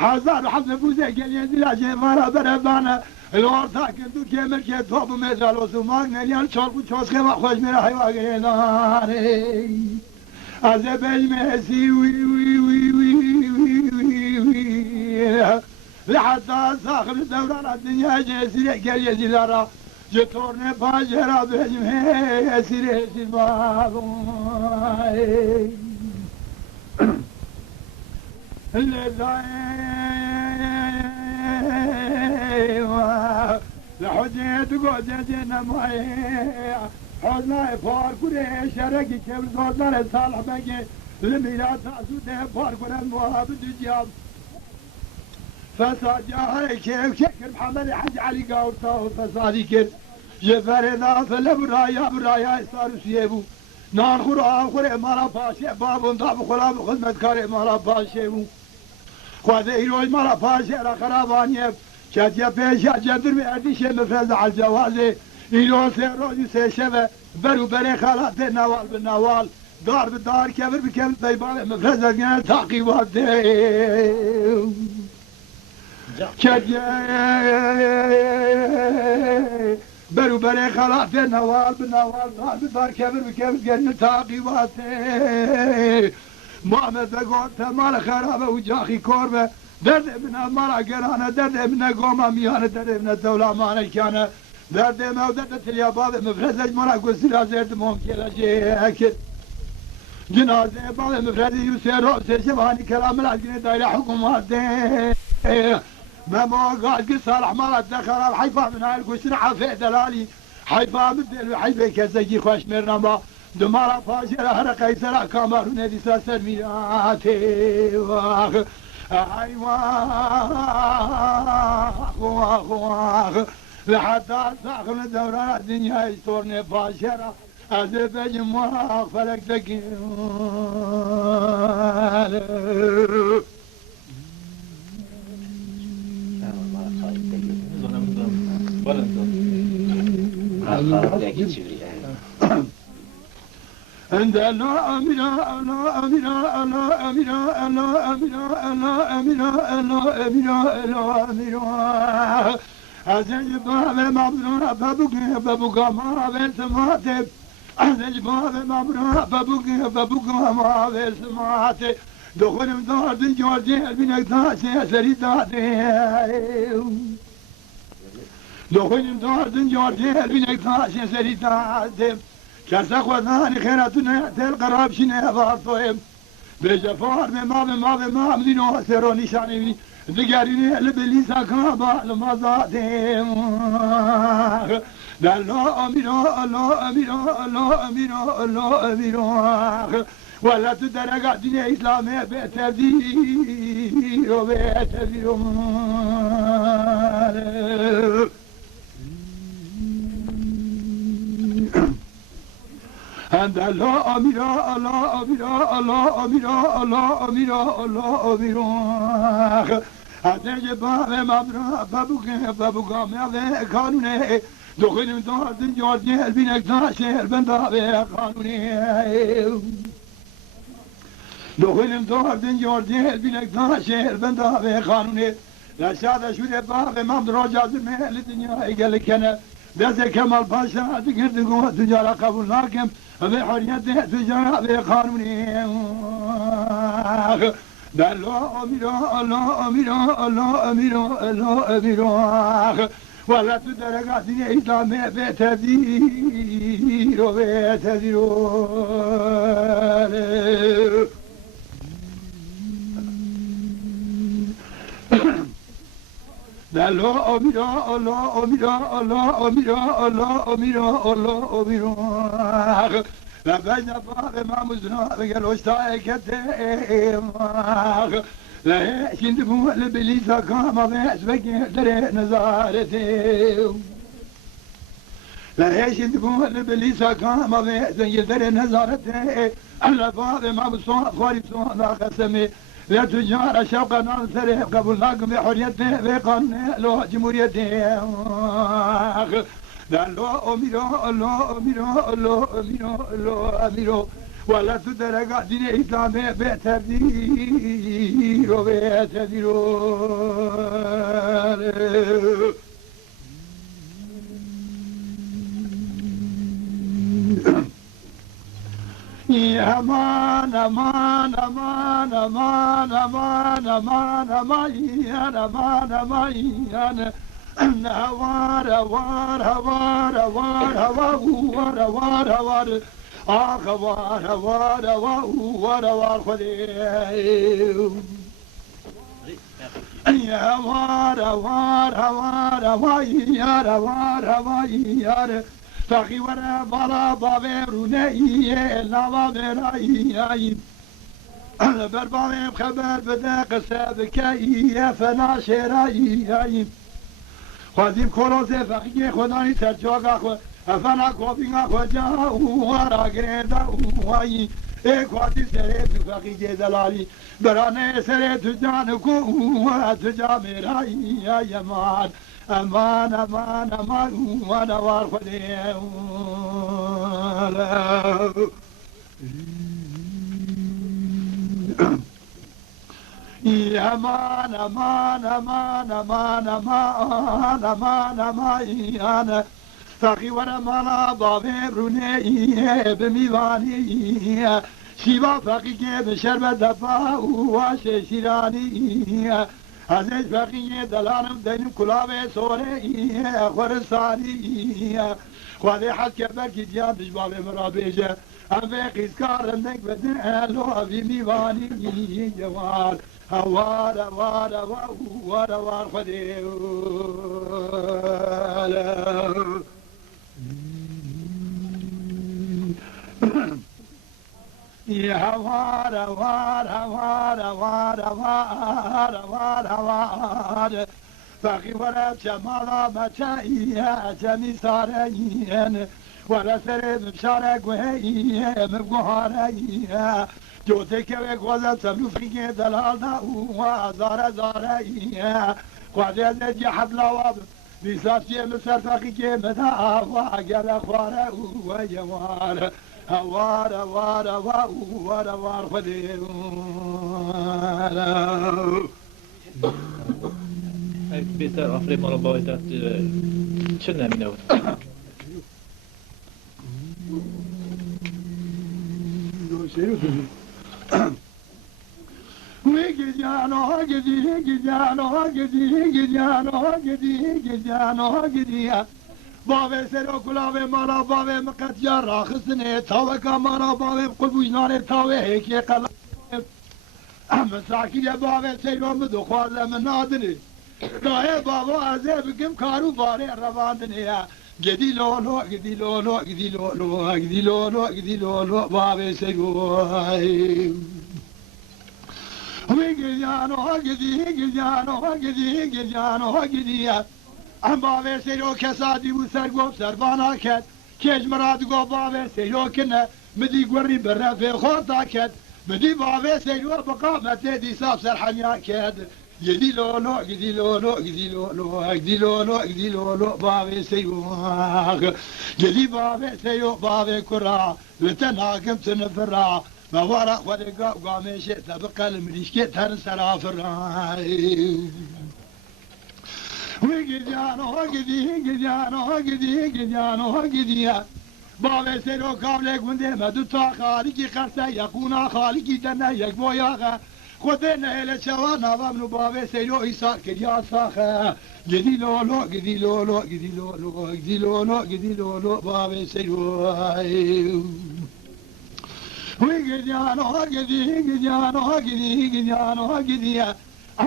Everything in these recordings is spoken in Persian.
حزار حزب بوزه قال ينزل عشان مرا بربانا الورطة كنتو كامل كي توب ومثال وسمان نريان شرب وشوز خيما خوش مرا حيوا قريناري أزبج مهسي وي وي وي وي وي وي وي لحتى ساخر الدوران الدنيا جيسي قال يزي لارا جتورني باجرا بجمه يسير يسير بابوي لحجيت قدتنا معي حزنا فار كوري شرقي كيف صوتنا صالح بقي لميلاد تاسوده فار كوري المواب الدجاب فساد جاهي كيف شكر محمد حج علي قاورتا فسادي كيف جفرنا فلبرايا برايا صاروا سيبو نان خورا خوري مالا باشي بابون طاب خلا بخدمت كاري مالا باشيبو خواده ایروی مرا پاشه را خرابانیه چطیه پیشه جدر میردیشه مفرز على الجوازه ایرو سه روزی سه شبه برو بره خالات نوال به نوال دار به دار کبر به کبر بیبال مفرز ازگنه تاقیباته چطیه برو بره خالات نوال به نوال دار به دار کبر به کبر گرنه تاقیباته محمد بگوت مال خرابه و جاخی کربه درد ابن مالا گرانه درد ابن قومه میانه درد ابن دولا مانه کانه درد ما و درد تلیاباد مفرزش مالا گسیلا زرد ممکنه اکر جنازه باب مفرزی یوسف رو سشبانی کلام العزقین دایره حکومات ده ما قال قصة صالح مالا دخل حيفا من هاي القشن عفي دلالي حيفا مدل وحيفا كزاجي خوش مرنما دمارا فاجر هر قيسر كامارون هذه ساسر ميراتي واخ اي واخ لحتى ساخن دوران الدنيا يستورني فاجرة أزبج مواخ فلك تقيل عند الله أميرا الله أميرا الله أميرا الله أميرا الله أميرا الله أميرا الله أميرا أزج باب مبرور بابوك ما بسمعت أزج باب مبرور بابوك ما بسمعت دخلم دار جوردي بينك تاسي سري تاسي دخلم دار جوردي بينك تاسي سري تاسي كسا خذاني خيراتنا القراب شنا فاطويم بجفار ما مدينو سيرو نشاني ذكرني اللي ساكابا لما زادم الله أميرا الله أميرا الله أميرا الله أميرا ولا تدرك دين إسلامي بتبديل وبتبديل عند الله أميرا الله أميرا الله أميرا الله أميرا الله أميرا هذا باب مبرا بابوك ما قانوني دخلهم دار جوردي البنك تاشر بندار قانوني دخلهم دار جوردي البنك تاشر بندار قانوني لا شاد شو باب مبرا جازم الدنيا قال لك أنا ده كمال باشا تقدر تقول تجارة قبول لكن بحرية تجارة بقانوني ده الله أميرا الله أميرا الله أميرا الله أميرا ولا تدرك دين إسلامي بتدير وبتدير الله أميرا الله أميرا الله أميرا الله أميرا الله أميرا لا بين باب ما مزنا قالوا اشتاقتهم لا شندبوا لبليسا كما بيسبك دري نزارتهم لهيش تقول بليسا كان ما بيزن در نظارته الباب ما بصوت خالي بصوت لا قسمي لا تجار شوقا ناصر قبل لكم بحريته بقان لو جمهوريته لا لو أميرو لو أميرو لو أميرو لو أميرو ولا تدرك دين الإسلام بتبدير وبتبدير يا أمان أمان أمان أمان أمان أمان أمان يا أمان أمان يا هوار هوار هوار هوار هوار هوار هوار آخ هوار هوار هوار هوار خدي يا هوار هوار هوار هوار يا هوار هوار يا فقي ورا بالا بابروني لا بابرای بربام خبر بده قصه بکی فنا شرایی خودیم کلوزه فقی خدایی سرچاقا خو فنا کوبینگا خجا ورا گردا وای اخواتی سره فقی جلالی برانه سره تجان کو تجا میرای یا مان امان امان امان وانا وارخدي يا امان امان امان امان امان امان امان فقي ورا مالا بابروني بميواني شيبا فقي بشربة دفا واش شيراني هذا فقيه دلانم دين كلابه سوري خرساني خذي حد كبك جاب جبال مرابجه ابي قيسكار انك بدن لو في ميواني جوال هوار هوار هوار هوار خذي يا هوار هوار هوار هوار هوار هوار هوار فقي ورا جمالا مچايا جمي سارين ولا سرب بشارك وهي مبغاريا جوتك وغزا سمفيك دلالا وزار زاريا قادر نجي حد لواب بيساتي مسر فقي مدا واجل اخوار ويوار هوار هوار هوار هوار خدي بهتر آفرین ما را باید چه نمینه بود؟ بابه سر و کلاوه مالا بابه مقتیا راخصنه تاوه که مالا بابه قلبوجنانه تاوه هیکی قلبه مساکیه بابه سر و مدو خوازه من نادنه دایه بابا ازه بگم کارو باره رواندنه گدی لولو گدی لولو گدی لولو گدی لولو گدی لولو بابه سر و همی گریانو گدی ام بابه سیرو کسادی و سرگوب سربانا کد کج مراد گو بابه سیرو کنه مدی گوری برفه خورتا کد مدی بابه سیرو بقامت دی ساب سرحنیا کد گدی لولو گدی لولو گدی لولو گدی لولو گدی لولو بابه سیرو گدی بابه سیرو بابه کرا لتناکم تنفرا موارا خودی قامشه تبقى المريشكي تر سرافر وگدیانو بابه سرو کابل گنده مدو تا خالقی خرسه یکونا خالقی دنه یک بویاغه خود نهل چوان نوامنو بابه سرو ایسار کریا ساخه گدی لولو گدی لولو گدی لولو گدی لولو گدی لولو بابه سرو وگدیانو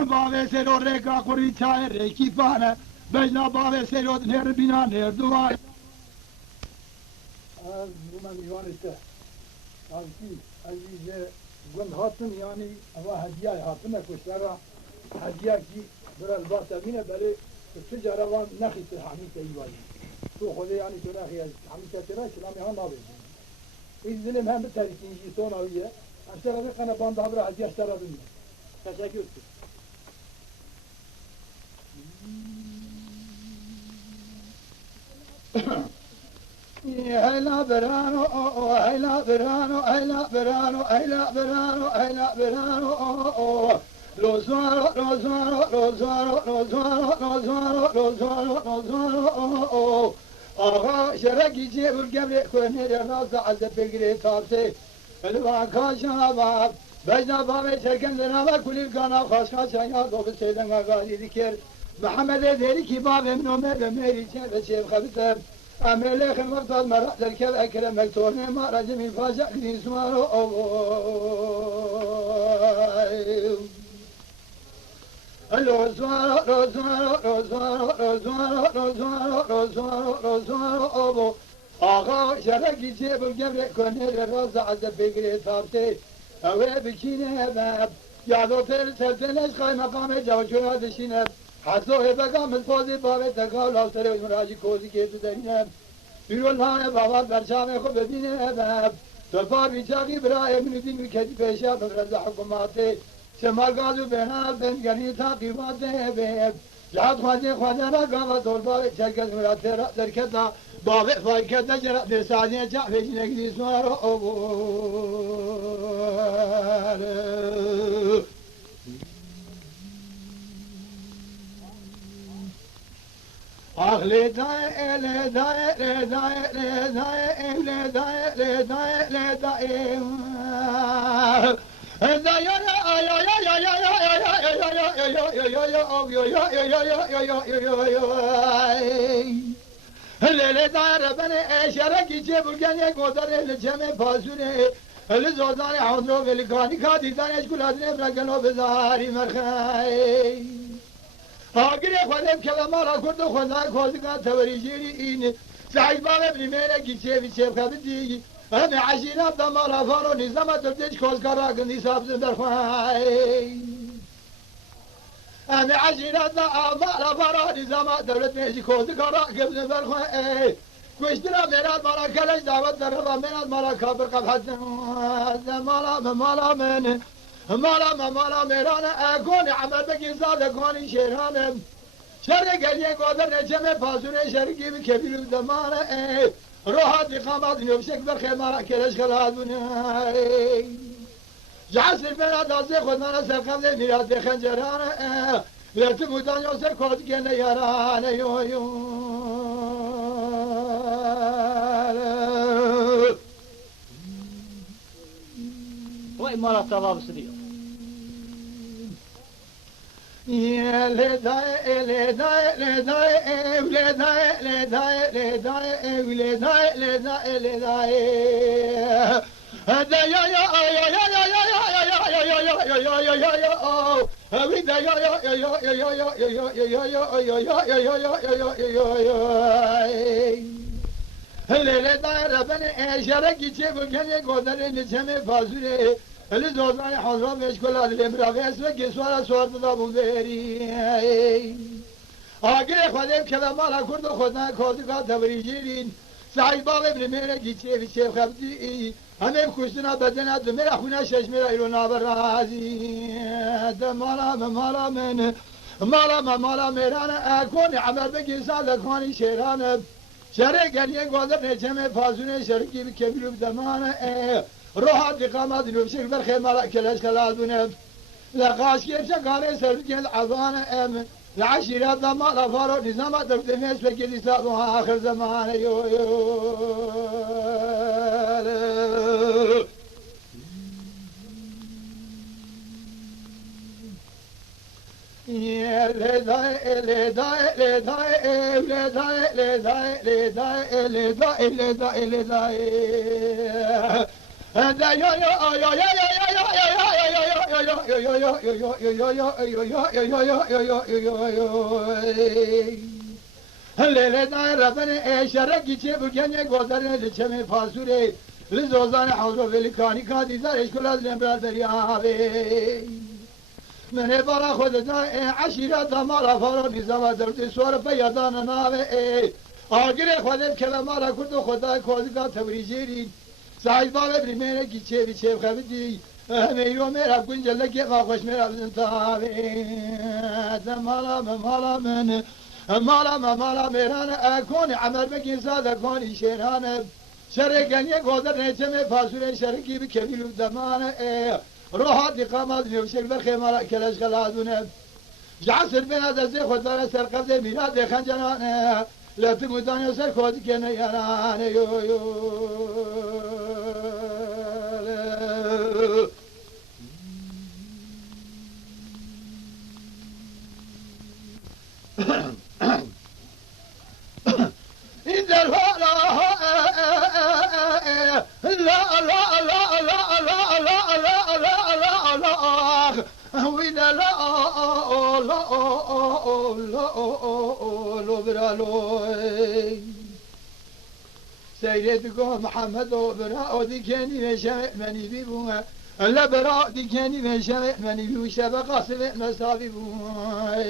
بابه سرو رکا قری چای ریکی پانه بجنا بابه سرو نر بینا نر دوای از من یوانسته از کی عزیز گند هاتن یعنی اما هدیه هاتن کشترا هدیه کی برای الباس امینه برای تجاربان نخیت حمیت ایوانی تو خودی یعنی تو نخی از همین کتره کلامی ها نابیدیم این دلم هم بترکین جیتون آویه اشترا بقنا باند هبرا هزی اشترا بمید تشکر هلا برانو هلا برانو هلا برانو هلا برانو هلا برانو روزوارو روزوارو روزوارو روزوارو روزوارو روزوارو روزوارو آقا شرکی چه برگم کنه رناز عز بگیره تابسه الوان کاشا باب بجنا باب چکن لنا کلی کانا خاشا چنیا دو بسیدن آقایی ذکر محمد دیری کی باب منو میری چه بچه خبتم عمله خلق داد مرا در کل اکرم مکتونه ما رجمی فاجع نیسوارو روزوارو روزوارو روزوارو روزوارو روزوارو روزوارو روزوارو آقا شرکی چه بگم کنه راز عز بگیره تابته اوه بکینه باب یادو پر سلطنش خواهی مقام جوشورا دشینه حضو بگم الفاظی باب تقال لافتره و مراجی کوزی که تو درینه بیرون بابا برشام خود ببینه باب تو بیچاقی برای منودی میکدی پیشه بفرز حکوماته شمال گازو بهنال بنگنی تاقیباته باب جهاد خواهده را گاوا دولبار چرکت مراته را درکتا بابه فایکت نجرا درسازی چا پیشنه گدی سوارو أغلى داي لا داي لا داي لا داي لا داي لا داي لا داي اللي دار بني شركي جيبوا كان يقدر الجمع فازوني اللي زوداني حضروا بالكاني كادي دانش كل هذين برجلوا بزاري مرخاي آگری خودم کلمه کرد و خدا کوزگان توریجی این سعید بابا بریمه گیچه بیچه خبردی همه عشیرت دمار فارو نظام تبدیج کوزگارا گندی سابز در خواهی همه عشیرت دمار فارو نظام دولت میشی کوزگارا گندی در خواهی کشترا میراد مارا کلش دعوت در روا میراد مارا کابر قبحت مالا من مالا میرانه اکون عمل بگی زاد کنی شیرانم شر گلیه گودر نجمه پاسونه شرکی بی کبیرو دمانه روحات اقامات نوشک برخی مارا کلش خلال بونه جعصر میراد آزه خودمانه سرقبل میراد بخنجرانه ورت بودان یوسر کود گنه یارانه یو وای مارا تمام سدی يا لداي لداي لداي لداي لداي لداي لداي لداي لداي هذا يا يا يا يا يا يا يا يا يا يا يا يا يا يا هذا يا يا يا يا يا يا يا يا يا هل داي ربنا شركي تشوف كان يقدر نجمع فازوري اللي زوجان حضروا مشكلة الإمراء اسمه كسوارا سوار بدا بودري آگری خودم کلام مالا کرد و خودنا کودگا تبریجیرین سعید باب ابن میره گیچه بیچه خبدی همه کشتنا بدنا دمیر خونه شش میره ایرون برازی مالا مالا میرانه اکون عمل بگی سال کنی شیرانه شرع گریه گودر نجمه فازونه شرکی بی کبیرو بدمانه روحات اقامات نوشك برخي مالا كلاش خلال بنم لقاش كيف شكالي سرقين العظان ام العشيرات ضمالا فارو نظامات الدميس بكي سابوها آخر زمان يو الليلة داير ربنا شرقي تشيبو كان يقودرنا لشمي فاسوري لزوزان حوزو في الكاني كادي زارش كل هذا الامبرال بريابي من برا خودنا عشيرة دمالا فارو نظام درد سوار بيادان ناوي آگر خودم که مالا کرد و خدا کودکا توریجری سعید بابا بریمه کی چه بی چه خبدی میرو میرا گنجله که ما خوش میرا انتها مالا میران اکون عمر بگی زاد اکون شیران شرکانی گودر نیچه فاسوره شرکی بی کبیلو دمان روحات قامات میوشک برخی مالا کلش خلادونه جعسر بنا دزی خود برا سر قبض میراد بخن جنانه لطی مدانی سر خودی که نیارانه این در حالا سيدك محمد وبراء ديكاني مشاء مني بيبوها لا براء ديكاني مشاء مني بيبو شبقة سبع مسافي بوها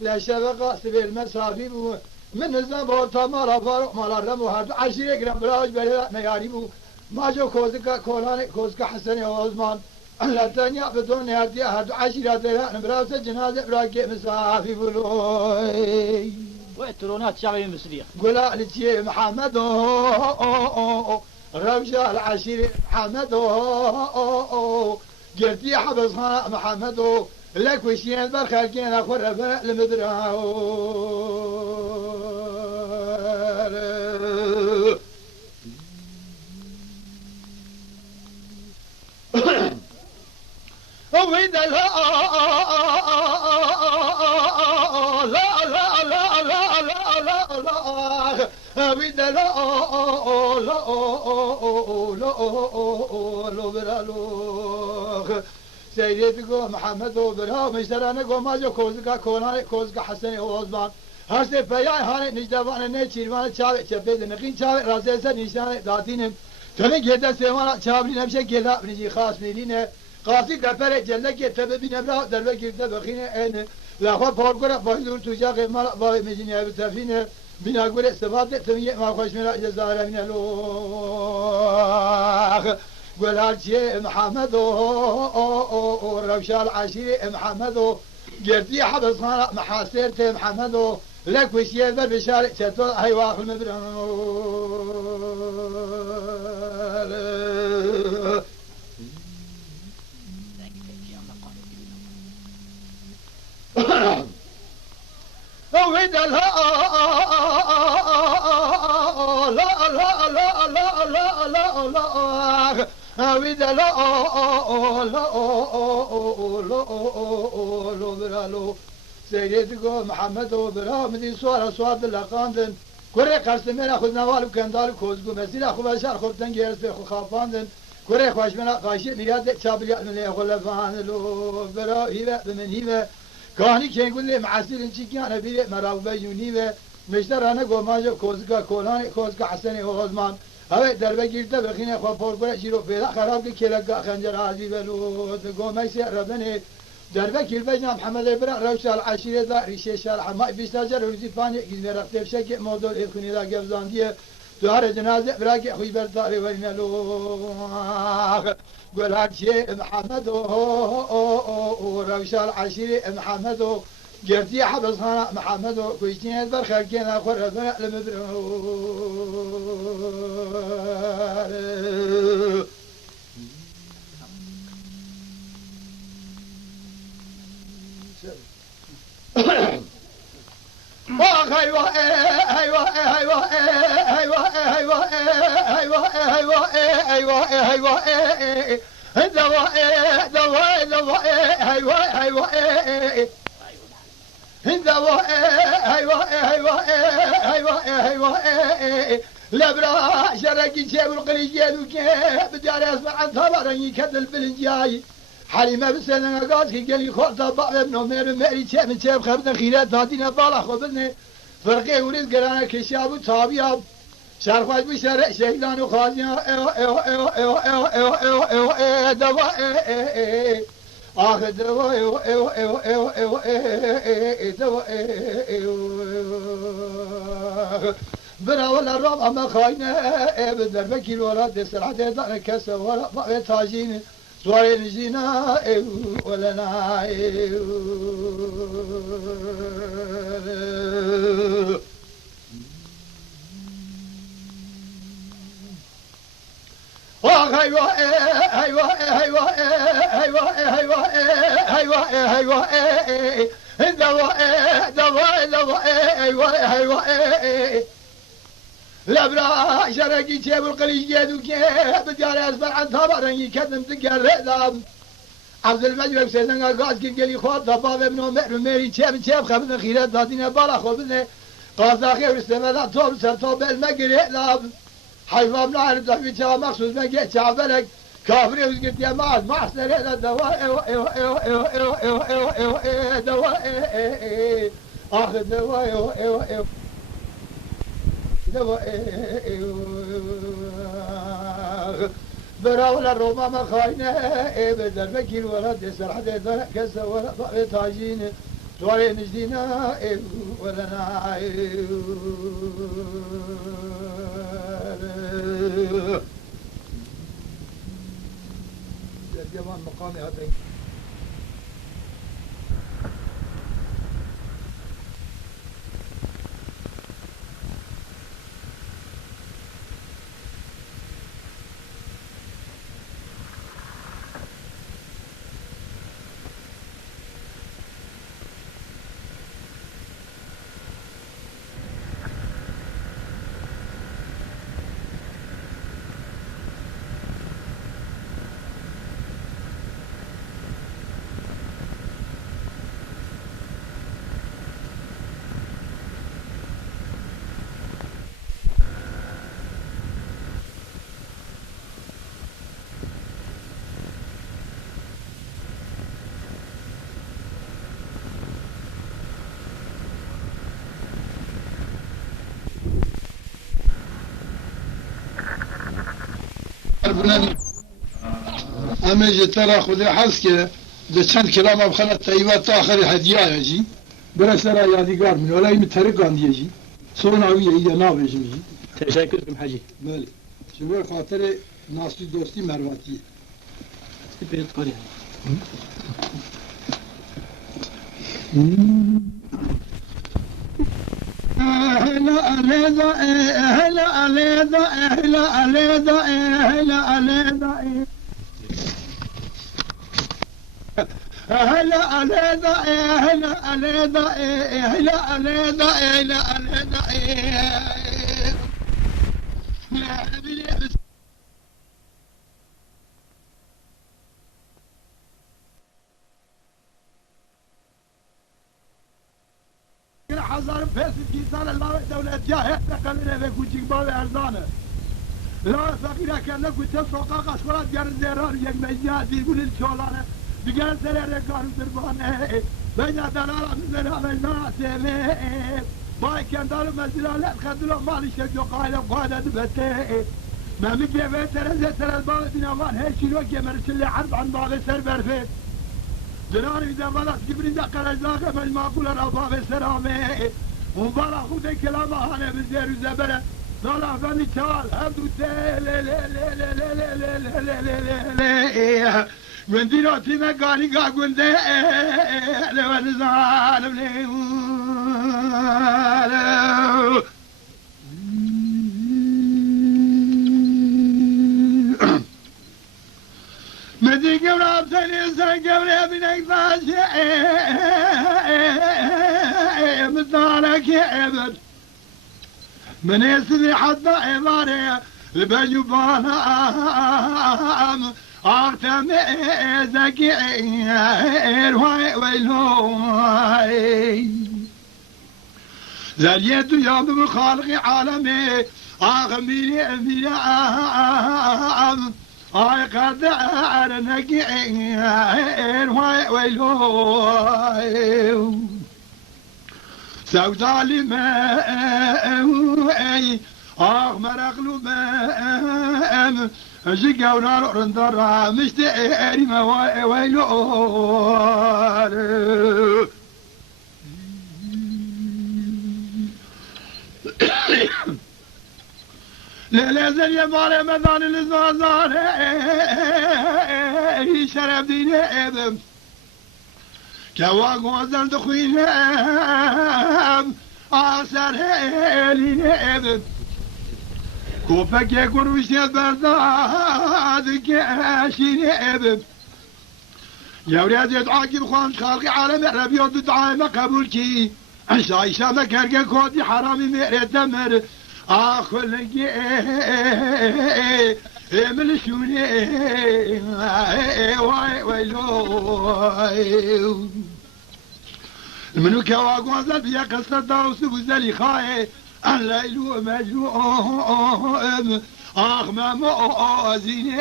لا شبقة سبع المسافي بوها من الزنبور تمارا فاروق مالا رمو هردو عشرة جرام براج بلا مياري بو ما جو كوزكا كولاني كوزكا حسني وعثمان لا تانيا بدون هردي هردو عشرة دلان براس جنازة براكي مسافي بلوي وإترونات شعبي مصرية قولا لتي محمد رمشة العشيرة محمد قلتي حبس خانا محمد لك وشيان برخالكين أخو الرفاء لمدرعو وإذا لا وإذا لا سيدكم محمد وبرها مشترانكم ماجو كوزكا كوناني كوزكا حسني وعثمان هرسي فياي هاني نجدوان نيچيرمان چاوي چپيد نقين چاوي رازي سر نشان داتينم تنه گيدا سيوانا چاوي نمشه گيدا بنجي خاص ميلينه قاصد دفر جلك تبي نبرا دربه گرده بخينه عين لاخوا پارگورا بايدور توجاق مال باي مجينه بتفينه بنا قول استفاد تمية ما خوش من جزائر من الوخ قول هالشي محمد روشال عشيري محمد قرتي حبس خانا محاسرت محمد لك وشي البر بشارع شتو هاي واخ المبرم وإذا لا وإذا لا سيدكم محمد وبرا مدي سوار سواد اللقاندن كوري قرسمين خذ نوال وكندال كوزقو مسير أخو بشار خبتن جيرس بخو خافاندن كوري خوش من قاشي نياد شابليات من يخو لفان لو برا هيبة بمن هيبة كاني كان يقول لي معسير انشي كان بيري مراوبة يونيبة مشتر أنا قوماجو كوزقا كولاني كوزقا حسني وغزمان هاي دربه گیرده بخینه خواه پرگوره شیرو پیدا خراب که کلگا خنجر عزی بلو تقوم سی ربنه دربه کل بجنا محمد برا روش العشیره دا ریشه شرح ما بیشتر روزی فانی گیزنه رفته بشه موضوع الخونی دا گفزاندیه دوار جنازه برا که خوی برداری ورینه لو قول هرچی محمد روش العشیره محمد قرتي حبس خانا محمد وكويتين بر خلقين اخر ربنا لمبرو ايوه ايوه ايوه ايوه ايوه ايوه ايوه ايوه ايوه دواء دواء دواء ايوه ايوه هندوا ايوه ايوه ايوه ايوه لبرا شرقي جيب القريجين وكيف بدي اسمع عن ثمرني كدل بالجاي حليمه بسنه قاسكي قال لي خورت بابا ابن عمر ماري شيء من شيء خبرنا خيرات هاتينا بالا خبرنا فرقي ولد قرانا كشاب وصابياب شرخواج بشرع شيطان وخازيان ايوه ايوه ايوه ايوه ايوه ايوه ايوه ايوه دواء آخر دواء ايوه ايوه ايوه ايوه ايوه دواء برا ولا الرام أما خاينة بدر بكيل ولا دسر حتى دار كسر ولا ضاع تاجين زوار الجنا ولا ناي أيوة أيوة أيوة أيوة أيوة أيوة أيوة دواء دواء دواء أيوة أيوة لبرا شرقي جيب القليل جيدو كيف بديار أسبر عن ثمرني كدم تقرر عبد المجيد سيدنا قاعد قال خود ضباب ابن عمر ميري شيف خبز خيرات دادين بالا خبزنا قاعد اخر استمد طول سر طول المقرئ لاب حيفا من عارف في جا مخصوص ما جيت شعبلك كافري وقلت يا معد ما احسن لنا دواء دواء اخذ دواء دواء براولا روما ما خاينة بدل بكير ولا دسر حتى دار كسر ولا ضاع تاجين زواري نجدينا ولا ناي الجمال مقامي هذا أما ترى خذ حسك ده چند كلام بخنا تايوات آخر هدية يجي برا سرا يادگار من ولا يمترق عن يجي صون عوية إذا نابج يجي تشكركم حاجي بله شو خاطر ناسي دوستي مرواتي تبين تقولي هلا عليدا هلا عليدا هلا عليدا هلا عليدا هلا عليدا هلا عليدا هلا عليدا هلا عليدا حزار فاسد كيسان الله دولة جاهة تقلنا في كوچيك باب ارزانه لا فقيرا كان لكو تسوقا قشورات جار زيران يك مجناتي يقول الشولانه بقال سرير رقار دربانه بينا دلالا مزرع بينا سيمه باي كان دارو مزلالة خدلو مالي شجو قايلة قادة دبته ما مكي بيتر سر الباب دينامان هيشيلو كمرش اللي حرب عن باب سر برفت دناري إذا بلغت كبرين دقل أجلاقه مجمع الأباب السرامي ومبارا خودي كلامه أنا بالزير وزبرة طلع فمي تال هبدو من دينوتي مقالي قاقون دي لو نزال مدي قبل بسني سنة قبل بنك فاشي مثالك عبد من يسري حتى عباري البجو بالام اختم زكي هواي ويلوي زريت يا بخالق عالمي اغميني اميني I got the iron again, why will so darling, مرغلو ما أجيكا ونار رندرا مشتاقي ما ويلو للازل يا مالي مدان الزوزان شرف دين ابم كوا غوزن دخوين آسر هلين ابم كوفك يكون وشي برداد كاشين ابم يا ولاد يدعاكي بخوان خالقي عالم عربي ودعاء ما قبول كي عيشة ما كرقا كودي حرامي ميري دمر آخر لقي من شوني واي ويلو منو كواغوزل بيا قصة داوس بوزلي خاي الليل مجنون آخ ما موازيني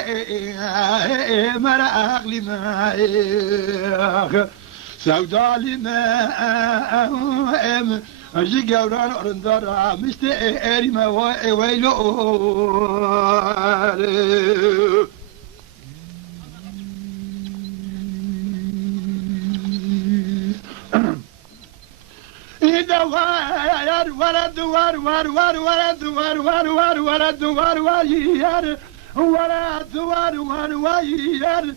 مرا أغلي ما سودالي ما أجي قولان أرندارا مستئري ما ويلو إذا وار ورد وار وار وار ورد وار وار وار ورد وار وير ورد وار وار وير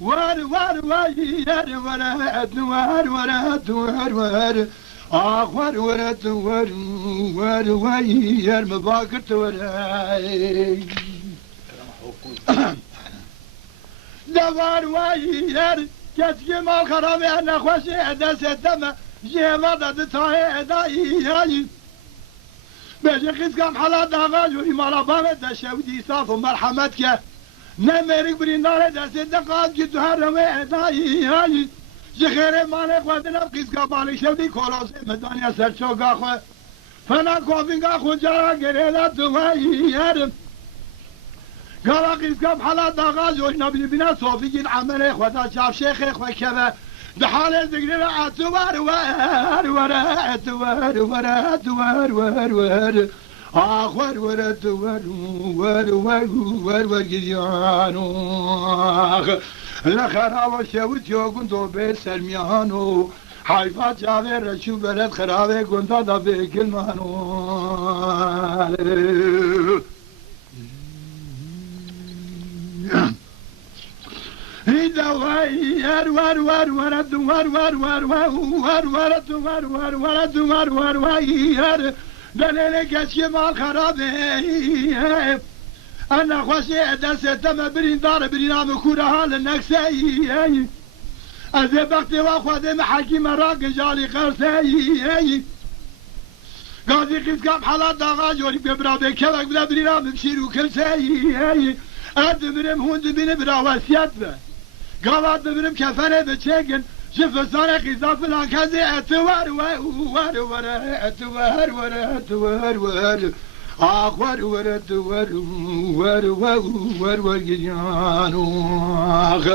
وار وار وير ورد وار ورد وار وار آخر ورد وار وار وير مباكت وراي دوار وير كتكي ما خرامي أنا خوشي دست دم جيما دد تاي داي بيجي قيس كام حالات داغال وري مالا بامت دشودي صاف ومرحمتك نمرك بريندار دست دقات جدو هرمي داي جخير مالك ودنا قيس كام مالك شودي كولاس مدانيا سرچو غاخو فنا كوفين غاخو جارا غريلا توي قال قيس كام حالات داغال وري نبي بنا صوفي عمل خدا شاف شيخ اخو كذا بحال الذكر عتوار وار ورات وار ورات وار وار وار آخر ورات وار وار وار وار وار جيانو لخراب شوت يوغن دو بسرميانو حيفا جاوي رشو بلد خرابه گندا دا بكلمانو إذا وار وار وار ورد وار وار وار وار ورد وار وار ورد وار وار وار دليل كشي مال خرابه أنا خوشي دست دم برين دار برين عم كورها للنكسي أذي بختي وأخذ حكيم راق جالي قرسي قاضي قيس كام حالات داغا جوري ببرا بكبك بلا برين عم بشيرو كرسي أدبرم هوند بين برا وسيات به قالت ببرم كفنه بچگن شفزان قيزات فلان كذي اتوار وار وار اتوار وار اتوار وار آخر وار اتوار وار وار وار جيانو آخ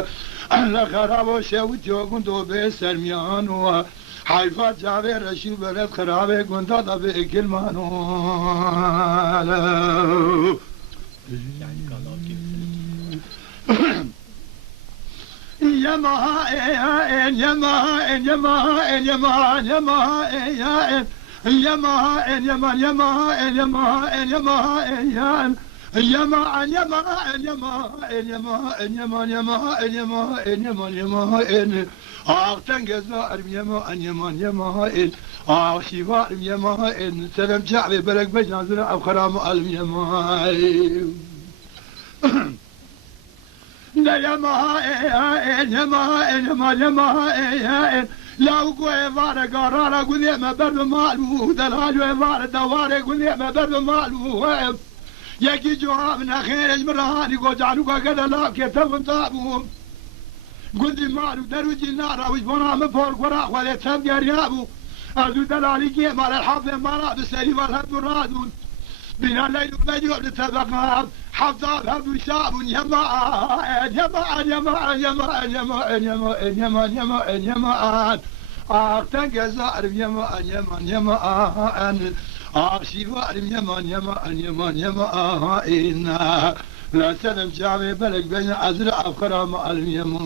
الله خراب شوت يوغن دو بسرميانو حيفا جاوي رشي بلد خرابه گندا دا بكلمانو يما ان يما ان يما ان يما يما ان يما ان يما يما ان يما ان يما ان يما ان يما ان يما ان يما ان يما يما ان يما ان يما يما ان اختن جزائر يما ان يما يما ان شفاء يما ان سلام شعبي بلك بجنازل او خرام الم يما لا يما يما يما يما لو قوي فار قرار قولي ما برد مالو دلال فار دوار قولي ما برد مالو يجي جوابنا خير المرهاني قجعلو كذا لا كتب طابو قلت مالو دروجي النار وش بنا مفور قراء ولا تسمى ريابو أرجو دلالي كي مال الحفظ مال بسري والهد الرادون بنا الليل بجوع لتبقى حفظ هب شعب يما يما يما يما يما يما يما يما يما أختن جزائر يما يما يما أن شفاء يما يما يما يما إن لا سلم شعبي بلك بين أزرع أفخرام اليمن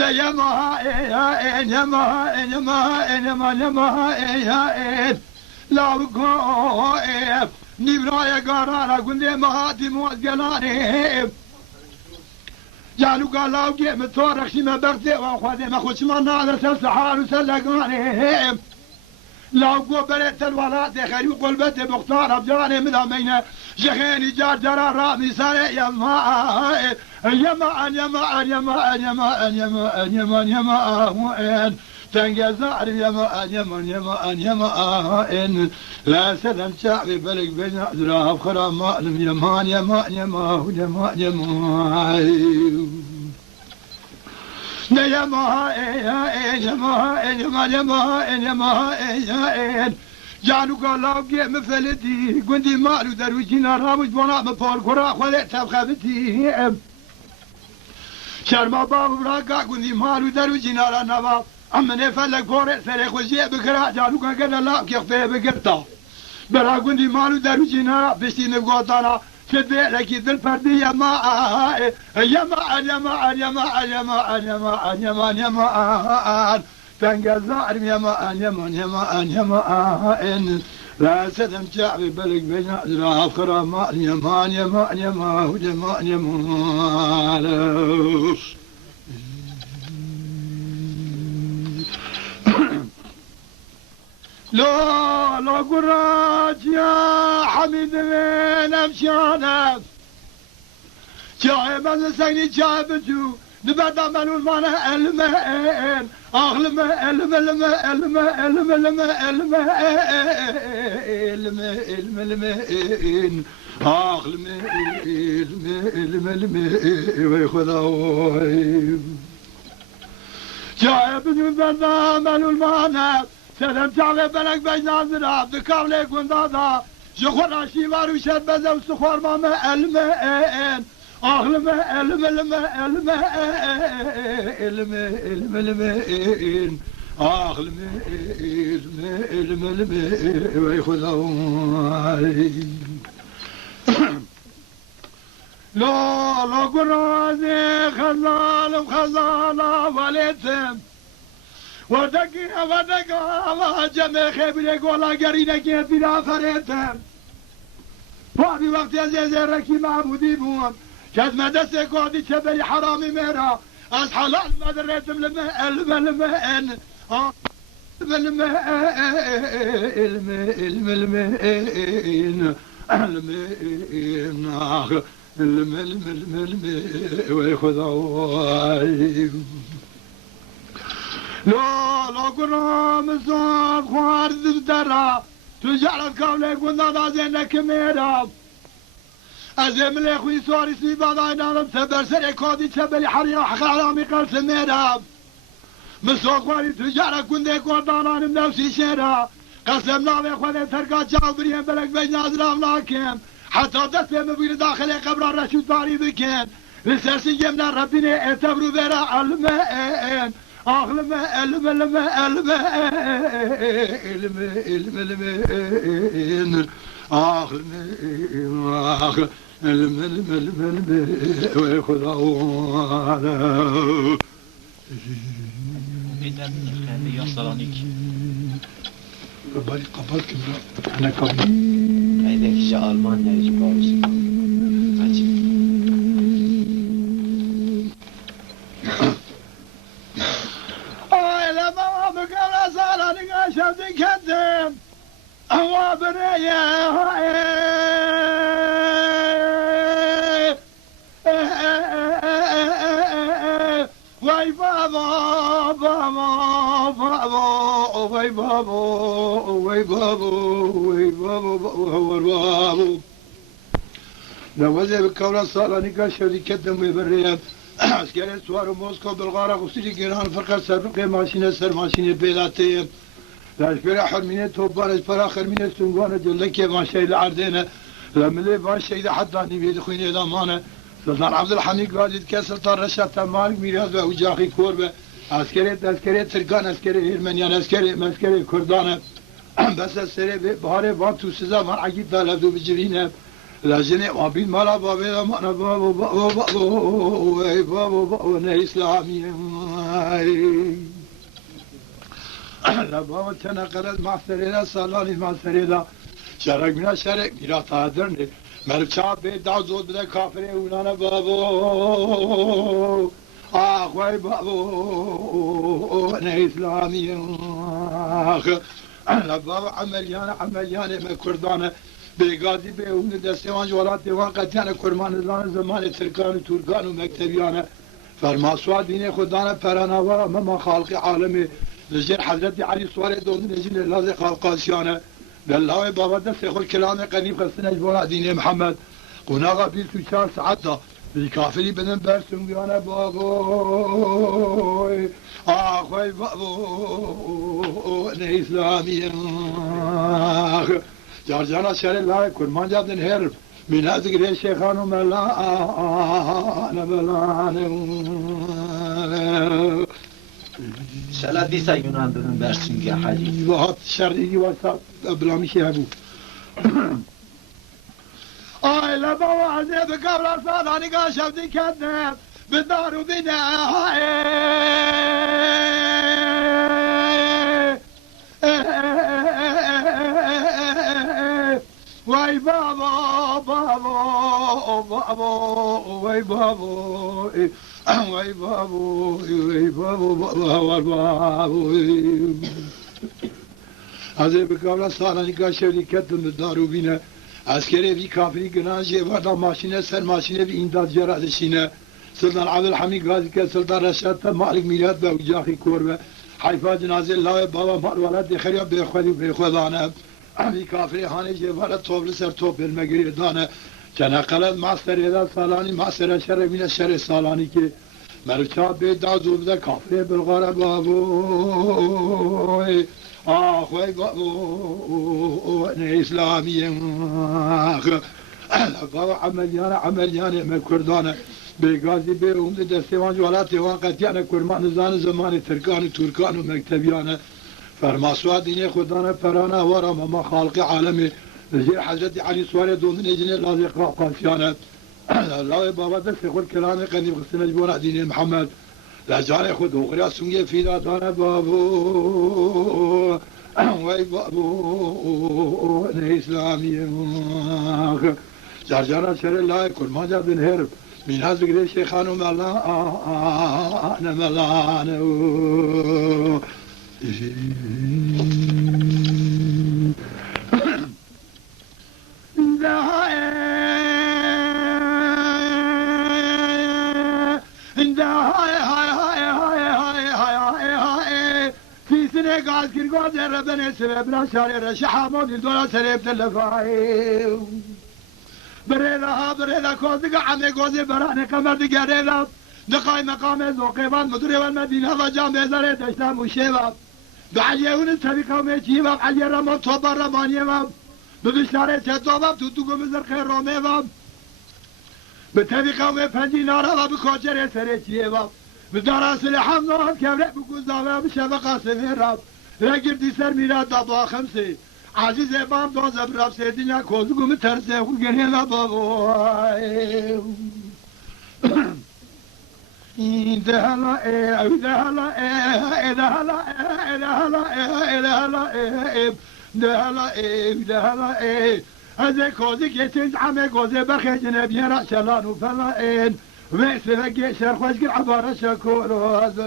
يما يما يما يما يما يما لا بقى نبرايا قرانا قلنا مهاتي موت قلاني جالو قالوا قيم تورخ شما بغتي واخواتي ما خوش ما نادر سلسحار وسلقاني لو قبلت الولاد خير قلبتي مختار بجاني مدامينه شخيني جار جرى رامي ساري يما يما يما يما يما يما يما يما تنقزار يما يما يما يما إن لا سلم شعبي بلق بين أدراف خرام مألم يمان يما يما يما يما يما يما يما يما يما جانو قالوا قيم فلتي قندي مالو دروجينا رامج بنا مفول كرا خليت بخفتي شرما باب براقا قندي مالو دروجينا رنبا أما نفلك فوري سريخ وجيه بكرا جانو قال لا كيخفيه بقرطا برا قندي مالو دروجينا بشتي نبقوطانا شدي لكي دل فردي يما يما يما يما يما يما يما يما تنقزار يما يما يما يما إن لا سدم شعبي بلق بين أدراف خرام يما يما يما يما يما لا قراج يا حميد من أمشانا شايب السيني شايب جو نبدا منو المانا المين أغلم الم الم الم الم الم الم الم الم المين أغلم الم الم ويخذوي شايب نبدا منو المانا سلام تعالى بلق بين ناظرة بكام ليكون دادا جخور عشي وارو شد بزا وسخور ماما المين أغلم الم الم الم الم الم المين أغلم الم الم الم ويخذوي لا قرازي خزال وخزالة وليتم ودقا جمع خبري قولا قرينة كيف بلا فريتم فابي وقت يزيزي ركي معبودي بوم كاد مدسي قادي شبري حرامي ميرا از حلال مدريتم لما المين المين ويخذوي لا قرام صاد خوارد الدرا تجعل الكولي قلنا دازينك ميرا أزيم لي خوي سواري سوي بعض نارم سبر سري كودي تبلي حريق حقارامي قلت ميرا مسوق خواري تجعل كندي قردانا نمنوسي شيرا قسم نامي خواني ترقا جاو بريهم بلق بين نازرام لاكم حتى دستي مبير داخلي قبر الرشود باري بكين لسرسي جمنا ربيني اعتبروا برا المين أغلم الم الم الم الم الم الم أغلم الم الم الم الم ويخذوا على قبل كبرى أنا قبل هذاك جاء ألمانيا يجي شفتي كذب هو بريا واي بابا بابا بابا واي بابا واي بابا واي بابا هو البابا نوزي بالكورة صالة نقاش شفتي كذب ويبريا عسكري سوار موسكو بالغارة وسيلي جيران فرقة سرقة ماشينة سر ماشينة بيلاتي لاشبرا حرمينة توبان اشبرا خرمينة سنقوانا جلكي ماشي العردينة لملي ماشي إذا حد عني بيد خويني الأمانة سلطان عبد الحميد قال يتكا سلطان رشاد تمالك ميراث وجاخي كوربة عسكري تركان عسكري هيرمنيان عسكري كردانة بس السري بهاري بانتو سزا من عقيد دالفدو بجرينة لجنة وابين مالا بابي مانا بابو بابو بابو بابو بابو إسلامي لبابا تنقلت معسرينا صالاني معسرينا شرق منا شرق ميرا تادرني مرچا به دعوت بده کافر اونانا بابو آخوی بابو نه اسلامی آخ بابا عملیان مکردانه بگادی به اون دستوان جوالات دیوان قطعان کرمان زمان ترکان و ترکان و مکتبیانه فرماسوا دین خدانه پراناورا مما خالق عالمی لجر حضرت علی سواره دوندن نجین لازه خالقاسیانه بالله بابا دست خود کلام قریب خستن اجبارا دین محمد قناغا 24 ساعت دا بالکافری بدن برسون بیانه بابوی آخوی بابو نه اسلامی آخ جارجانا شهر الله کرمان جابدن هر من از گره شیخان و ملان شلا دیسا یونان بدن برسون گه حاجی وهات شرعی واسا بلامی شه ابو آی لبا عزیز قبل سالانی که شبدی کنه بدارو بینه وای بابا بابا بابا وای بابا وای بابا وای بابا بابا از بکامل سالانی که شرکت دارو بینه عسکری بی کافری گناه جواردا ماشینه سر ماشینه بی امداد جرادشینه سلطان عبدالحمید غازی که سلطان رشاد مالک میلاد به اجاخی کوربه حیفا جنازه الله بابا مال ولد خریا به خودی به خودانه بی کافری خانه جوارد توبل سر توب بالمگری دانه جنقلت معصر ادا سالانی معصر شر بین شر سالانی که مرچا به دازو بده کافری بالغاره بابو آخوی بابو نه اسلامی آخ بابا عملیان مکردانه بگازی به اون دستوان جوالات دیوان قطعان کرمان زمان ترکان و ترکان و مکتبیانه فرماسوا دین خدانه پرانه ورا مما خالق عالمی زیر حضرت علی سواره دوندن اجنه لازق قاسیانه الله بابا دست خود کلام قدیم خستن جبون دین محمد لجان خود اخرى سنگه فیدا دانه بابو وای بابو نه اسلامی جرجانا شر الله کرمان جابدن هرب من هز بگره شیخان و ملان گاز گرگاز ربنا سببنا شارع شحامود الدولة سريب تلفاي بريلا كوزق عمي كوزي براني قمر دقاريلا دقاي مقام زوقيبان مدري والمدينة وجامع زريد اسلام وشيباب بعليون السبيقة وميشيباب علي رمض صبر رمانيباب ببشارة تدوباب تدوكو مزر خير روميباب بتبقى ومفنجي نارا وبكوشر سريشيباب بدراس الحمد كبرق بقوزاوه بشبقه سفيراب رقردي سر ميراد دابا خمسي عزيز امام دوز براب سيدنا كوزقو مترسي وقرينا بابو دهلا هذا كوزي كيتنز عمي كوزي برخي جنبي رأس لانو فلائن ويس لقي شرخ واشقر عبارة شكور وهذا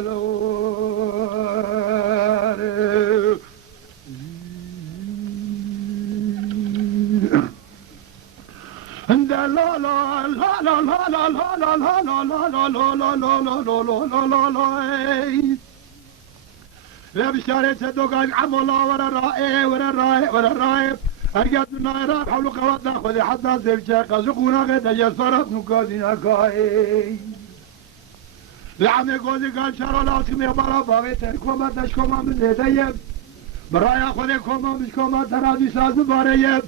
لا لا لا لا لا لا لا لا لا لا لا لا لا بشارة صدقاء عمولا ورا الرائب أرجعت النائرات حول قوات ناخذ حتى زرجة قزقونا قد جسرت نقادنا كاي لعمي قوزي قال شارع لاسمي برا بابي تركوما تشكوما من هديب برايا خذي كوما مش كوما ترادي ساز باريب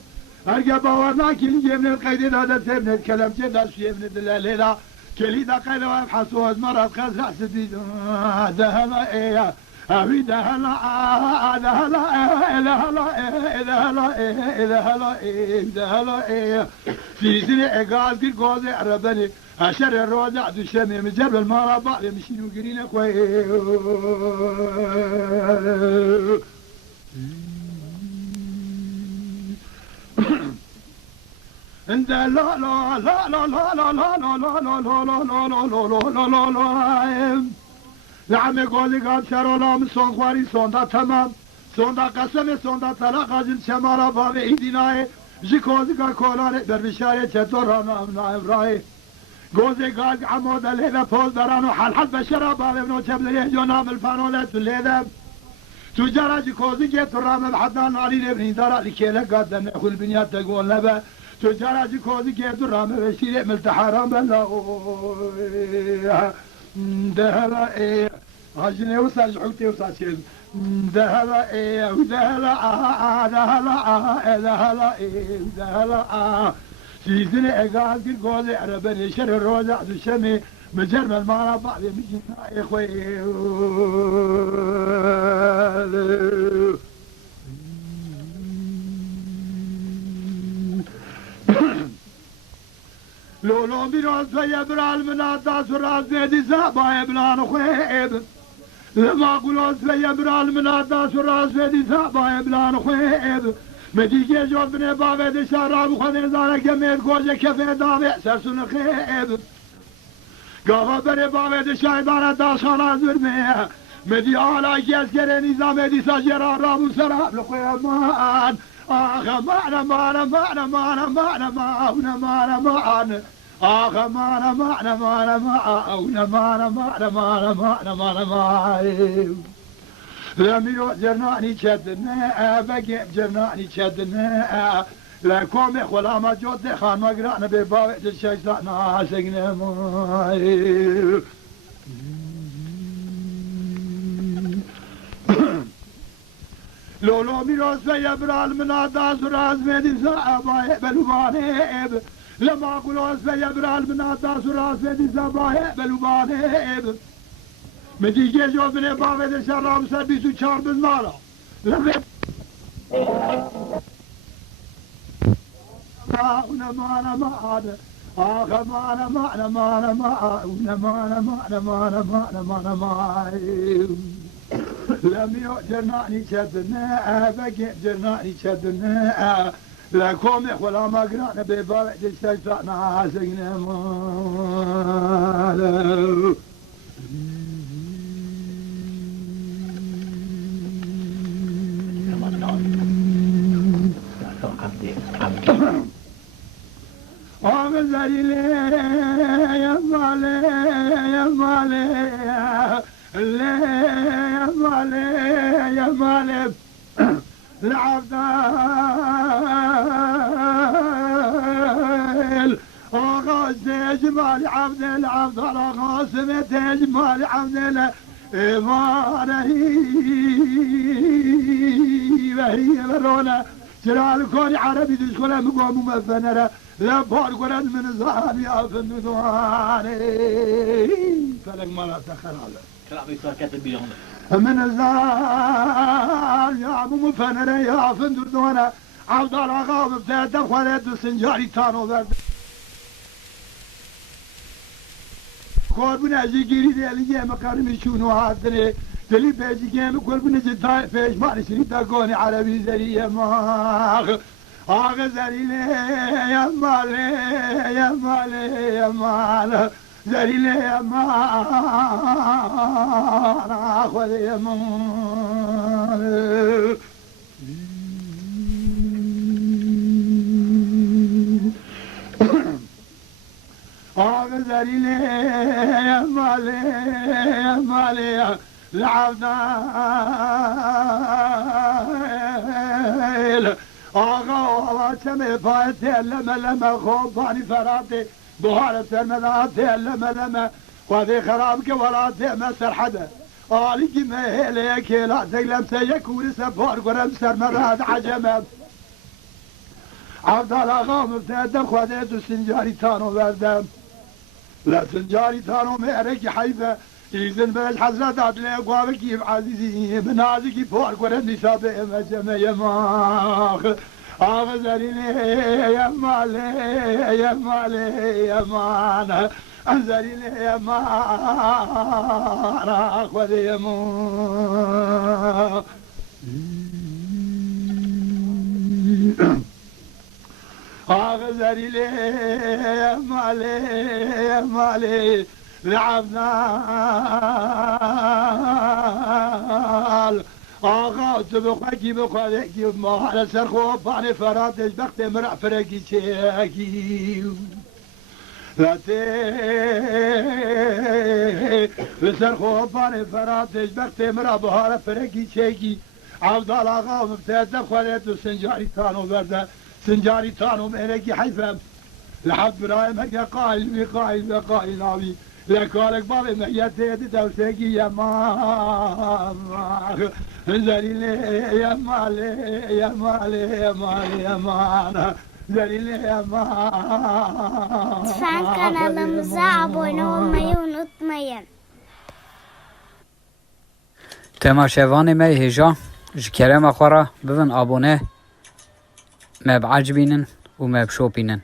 أرجع باورنا كل جمن القيد هذا سبن الكلام جدا شيء من الليلة كلي دقيقة وابحثوا مرض خزع سديد هذا إيه هوي دهلا دهلا دهلا دهلا دهلا دهلا في سنة إقاز كل قوز عربني أشر الروضع دشمي مجرب المارا بعض يمشينو قرينا كوي انت لا لا لا لا لا لا لا لا لا لا لا لا لا لا لا لعمه قولي قاد شرولام سون خواري سون دا تمام سون دا قسم سون دا طلاق عجل شمارا باب ایدینای جی کوزی کا کولاره در بشاره چطور رانام نایم رای گوزی قاد عمود لیده پوز برانو حل حل بشرا باب ابنو چبلیه جو نام الفانولت لیده تو جرا جی کوزی که تو رام بحدان ناری نبنی دارا لکیله قاد دن خل بنیاد تقول نبه تو جرا جی کوزی که تو رام بشیره ملتحرام بلا دهلا ايه عجني وصل حوتي وصل شيء دهلا ايه ودهلا دهلا دهلا ايه دهلا في سنة اقال كل قول عربني شر الروضع دشمي مجرم المارا بعض مجينا يا اخوي لولو بيروز ويبرا المناداس وراز بيدي زابا يبلان خويب لما قلوز ويبرا المناداس وراز بيدي زابا يبلان خويب مديكي جوز بني بابي دي شراب وخذي زانا كميد كوجة كفي دامي سرسون خيب قافا بني بابي دي شايدانا داشانا زرمي مدي آلا كيسكري نظام دي سجرا رابو سراب لخويب مان آخ معنا معنا معنا معنا معنا معنا معنا معنا آخ معنا معنا معنا معنا معنا معنا معنا معنا معنا معنا لميو جرناني شدنا بقي جرناني شدنا لا كومي ولا ما جود خان ما قرأنا بباوع الشيطان سجنا ماي لولو ميروس يبرا المناداس وراز ميدي زعبا بلوبانيب لما قلوس يبرا المناداس وراز ميدي زعبا بلوبانيب مدي جيجوز من بابي دي شراب سبيسو چار بزمارا لما معنا معنا آخ معنا معنا معنا معنا معنا معنا معنا معنا معنا معنا لم يؤجرناني شدنا بقي جرناني شدنا لا كومي ولا ما قرأنا ببابع الشيطان عاسقنا ماله وغزلي لي يا مالي يا مالي لي يا مالي يا مالي العبدال وغاز جمال عبدال عبد الغاسم جمال عبدال إيمانه وهي مرونا جلال كوني عربي دشكولا مقوم مفنرة لا بارقرد من زهر يا فندواني فلك ما لا تخر هذا كلامي صار كاتب بيهم من الزهر يا ابو مفنرة يا فندواني عبد الغاب بتاعت خالد السنجاري تانو برد خوربنا جي جيري دي اللي مكارمي شونو هاتني تلي بيجي كام كل بنجي تاي فيش ما نشري تاكوني عربي زري ماخ آغ زري يا مالي يا مالي يا مال زري يا مال خذ يا مال آغ زري يا مالي يا مالي العبدال آغا والله شمي فايتي لما خوفاني فراتي بهارة المذاتي لما وهذه خرابك وراتي مسر حدا آليك ما هيليك لا تقلم سيكون سفار قرم سر مراد عجمة عبد الأغا مبتدم خودت سنجاري تانو بردم لا سنجاري تانو مهرك حيفة إذن بلش حضرت عدلي قوابكي بعزيزي بنازكي فوق قرن نسابة مجمع يماخ أغزريني يا مالي يا مالي يا مان أنزريني يا مان أخوذ يا مان أغزري لي يا مالي يا مالي لعبنا آغا تبقى بخالكي ما على سرخو باني فراتش بختي مرع فرقي شاكي لاتي لسرخو باني فراتش بختي مرع بهار فرقي شاكي عبد الله مبتدى خالد سنجاري تانو برده سنجاري تانو مهنكي حيفهم لحد برايم هكا قائل ناوي لكالك بابي مهيتي دوسكي يا ماما زري لي يا مالي يا مالي يا مالي يا مانا زري لي يا ماما فان كان لمزعب ونوميون اطمين تماشاوان ما هجا جكرم خورا ببن ابونه ما بعجبينن وما بشوبينن